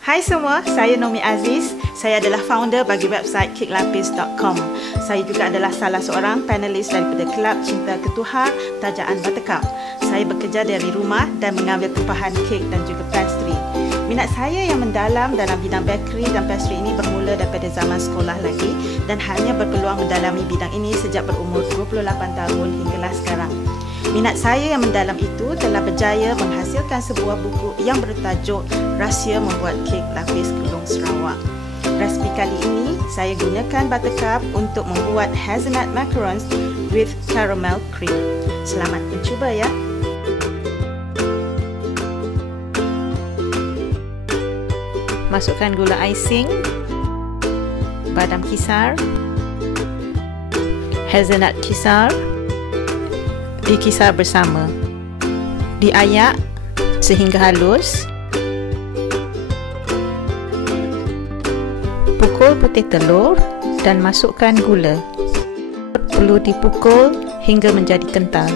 Hai semua, saya Nomi Aziz. Saya adalah founder bagi website cakelapis.com. Saya juga adalah salah seorang panelis daripada Kelab Cinta Ketuhar Tajaan Buttercup. Saya bekerja dari rumah dan mengambil tempahan kek dan juga pastry. Minat saya yang mendalam dalam bidang bakery dan pastry ini bermula daripada zaman sekolah lagi dan hanya berpeluang mendalami bidang ini sejak berumur 28 tahun hinggalah sekarang. Minat saya yang mendalam itu telah berjaya menghasilkan sebuah buku yang bertajuk Rahsia Membuat Kek Lapis Kelung Sarawak. Resipi kali ini saya gunakan buttercup untuk membuat hazelnut macarons with caramel cream. Selamat mencuba ya. Masukkan gula icing, badam kisar, hazelnut kisar, dikisar bersama. Diayak sehingga halus. Pukul putih telur dan masukkan gula. Perlu dipukul hingga menjadi kental.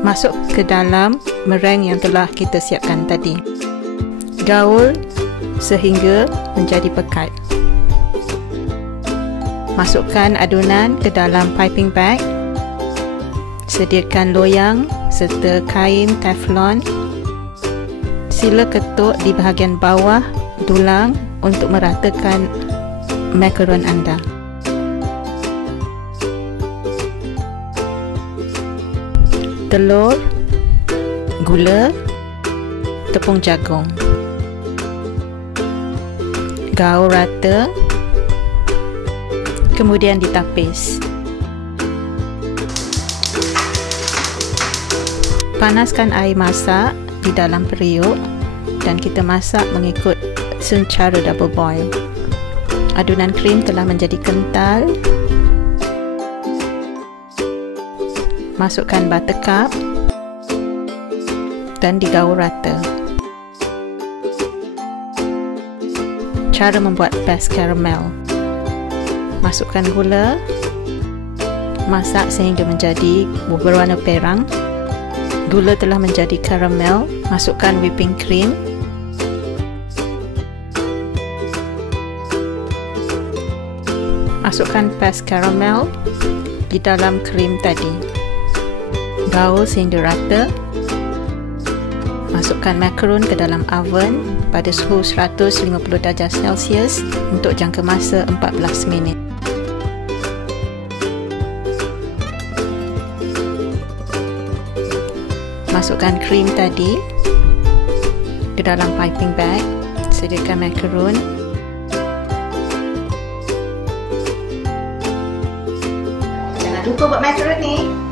Masuk ke dalam meringue yang telah kita siapkan tadi. Gaul sehingga menjadi pekat. Masukkan adunan ke dalam piping bag. Sediakan loyang serta kain teflon. Sila ketuk di bahagian bawah tulang untuk meratakan makaron anda. Telur, gula, tepung jagung. Gaul rata, kemudian ditapis. Panaskan air masak di dalam periuk dan kita masak mengikut secara double boil. Adunan krim telah menjadi kental. Masukkan buttercup dan digaul rata. Cara membuat paste caramel. Masukkan gula. Masak sehingga menjadi berwarna perang. Gula telah menjadi karamel. Masukkan whipping cream. Masukkan paste caramel di dalam krim tadi. Gaul sehingga rata. Masukkan makaron ke dalam oven pada suhu 150 darjah Celsius untuk jangka masa 14 minit. Masukkan krim tadi ke dalam piping bag. Sediakan makaron. Jangan lupa buat makaron ni.